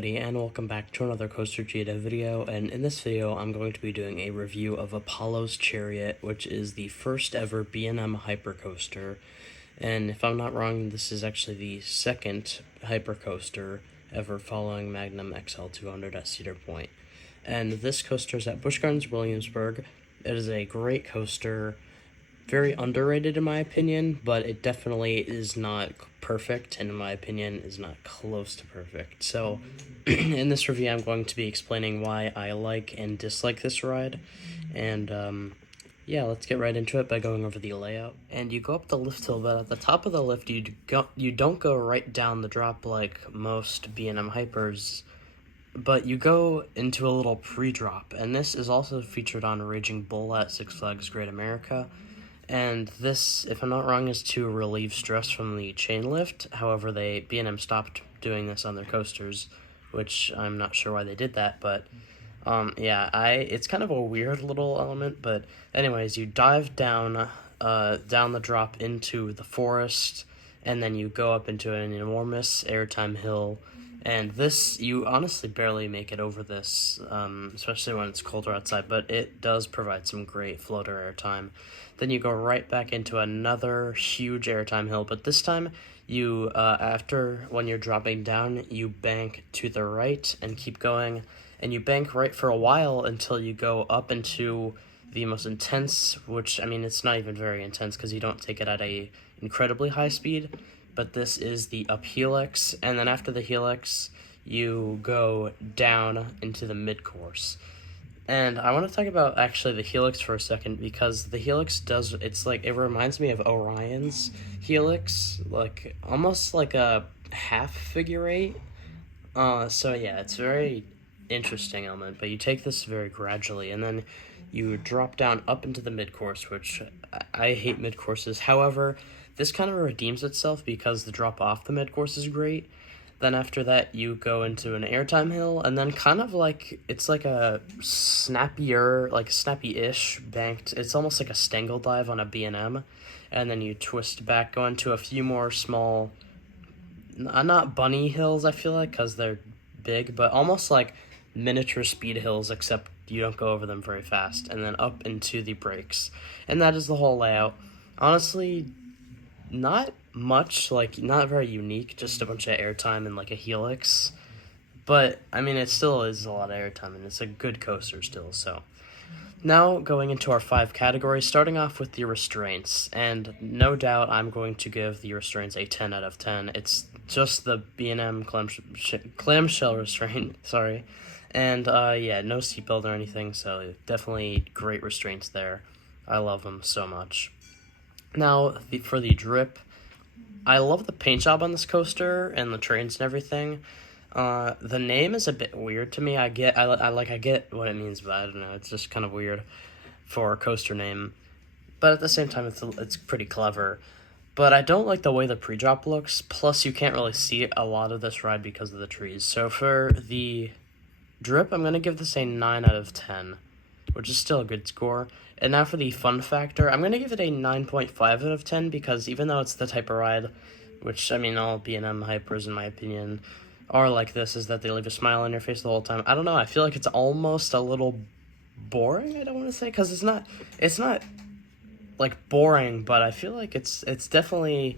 everybody, and welcome back to another Coaster Cheetah video. And in this video I'm going to be doing a review of Apollo's Chariot, which is the first ever B&M hypercoaster. And if I'm not wrong, this is actually the second hypercoaster ever following Magnum XL 200 at Cedar Point. And this coaster is at Busch Gardens, Williamsburg. It is a great coaster, very underrated in my opinion, but it definitely is not perfect, and in my opinion is not close to perfect. So in this review I'm going to be explaining why I like and dislike this ride, and yeah, let's get right into it by going over the layout. And you go up the lift hill, but at the top of the lift you don't go right down the drop like most B&M hypers, but you go into a little pre-drop, and this is also featured on Raging Bull at Six Flags Great America. And this, if I'm not wrong, is to relieve stress from the chain lift. However, B&M stopped doing this on their coasters, which I'm not sure why they did that, but yeah, it's kind of a weird little element. But anyways, you dive down the drop into the forest, and then you go up into an enormous airtime hill. And this, you honestly barely make it over this, especially when it's colder outside, but it does provide some great floater airtime. Then you go right back into another huge airtime hill, but this time you, when you're dropping down, you bank to the right and keep going, and you bank right for a while until you go up into the most intense, which, I mean, it's not even very intense because you don't take it at a incredibly high speed, but this is the up helix, and then after the helix, you go down into the mid-course. And I want to talk about, actually, the helix for a second, because the helix it reminds me of Orion's helix, like, almost like a half figure eight. So yeah, it's a very interesting element, but you take this very gradually, and then you drop down up into the mid-course, which I hate mid-courses. However, this kind of redeems itself because the drop off the mid-course is great. Then after that, you go into an airtime hill, and then kind of like, it's like a snappy-ish banked, it's almost like a Stengel dive on a B&M, and then you twist back, go into a few more small, not bunny hills, I feel like, because they're big, but almost like miniature speed hills, except you don't go over them very fast, and then up into the brakes. And that is the whole layout. Honestly, not much, like, not very unique, just a bunch of airtime and like a helix, but I mean, it still is a lot of airtime, and it's a good coaster still. So now going into our 5 categories, starting off with the restraints, and no doubt I'm going to give the restraints a 10 out of 10. It's just the B&M clamshell restraint, sorry, and yeah, no seatbelt or anything, so definitely great restraints there. I love them so much. Now, for the drip, I love the paint job on this coaster and the trains and everything. The name is a bit weird to me. I get what it means, but I don't know. It's just kind of weird for a coaster name. But at the same time, it's pretty clever. But I don't like the way the pre-drop looks. Plus, you can't really see a lot of this ride because of the trees. So for the drip, I'm going to give this a 9 out of 10, which is still a good score. And now for the fun factor, I'm going to give it a 9.5 out of 10, because even though it's the type of ride, which, I mean, all B&M hypers, in my opinion, are like this, is that they leave a smile on your face the whole time. I don't know, I feel like it's almost a little boring, I don't want to say, because it's not, like, boring, but I feel like it's definitely,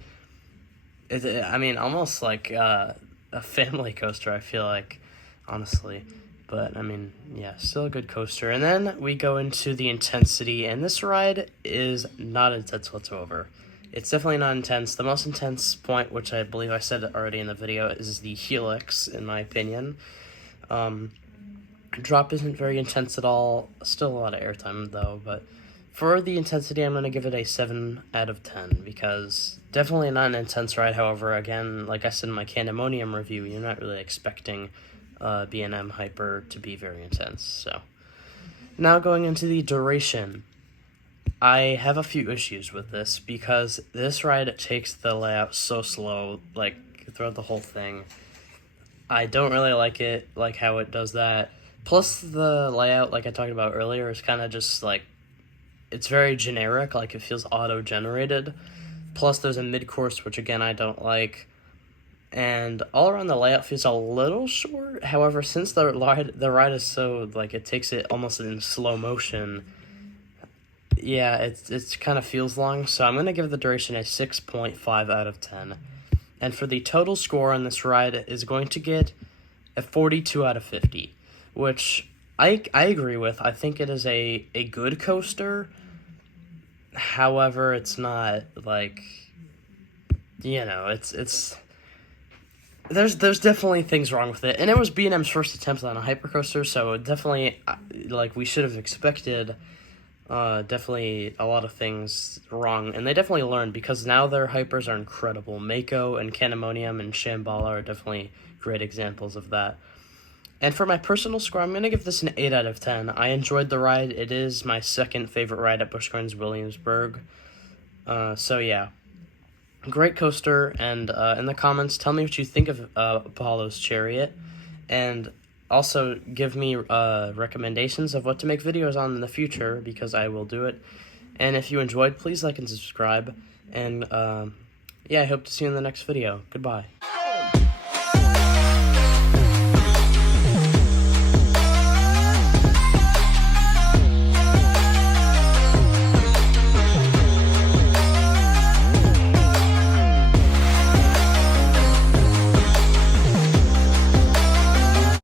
I mean, almost like a family coaster, I feel like, honestly. But, I mean, yeah, still a good coaster. And then we go into the intensity, and this ride is not intense whatsoever. It's definitely not intense. The most intense point, which I believe I said already in the video, is the helix, in my opinion. Drop isn't very intense at all. Still a lot of airtime, though. But for the intensity, I'm going to give it a 7 out of 10, because definitely not an intense ride. However, again, like I said in my Canobie review, you're not really expecting B&M hyper to be very intense. So now going into the duration, I have a few issues with this, because this ride takes the layout so slow, like, throughout the whole thing. I don't really like it, like how it does that. Plus the layout, like I talked about earlier, is kind of just like, it's very generic, like it feels auto-generated. Plus there's a mid-course, which again I don't like. and all around the layout feels a little short. However, since the ride is so, like, it takes it almost in slow motion, yeah, it's kind of feels long, so I'm going to give the duration a 6.5 out of 10. And for the total score on this ride is going to get a 42 out of 50, which I agree with. I think it is a good coaster. However, it's not, like, you know, it's there's definitely things wrong with it. And it was B&M's first attempt on a hypercoaster, so definitely, like, we should have expected definitely a lot of things wrong, and they definitely learned, because now their hypers are incredible. Mako and Canobie and Shambhala are definitely great examples of that. And for my personal score, I'm going to give this an 8 out of 10. I enjoyed the ride. It is my second favorite ride at Busch Gardens Williamsburg. So yeah, great coaster, and in the comments, tell me what you think of Apollo's Chariot, and also give me recommendations of what to make videos on in the future, because I will do it. And if you enjoyed, please like and subscribe, and yeah, I hope to see you in the next video. Goodbye.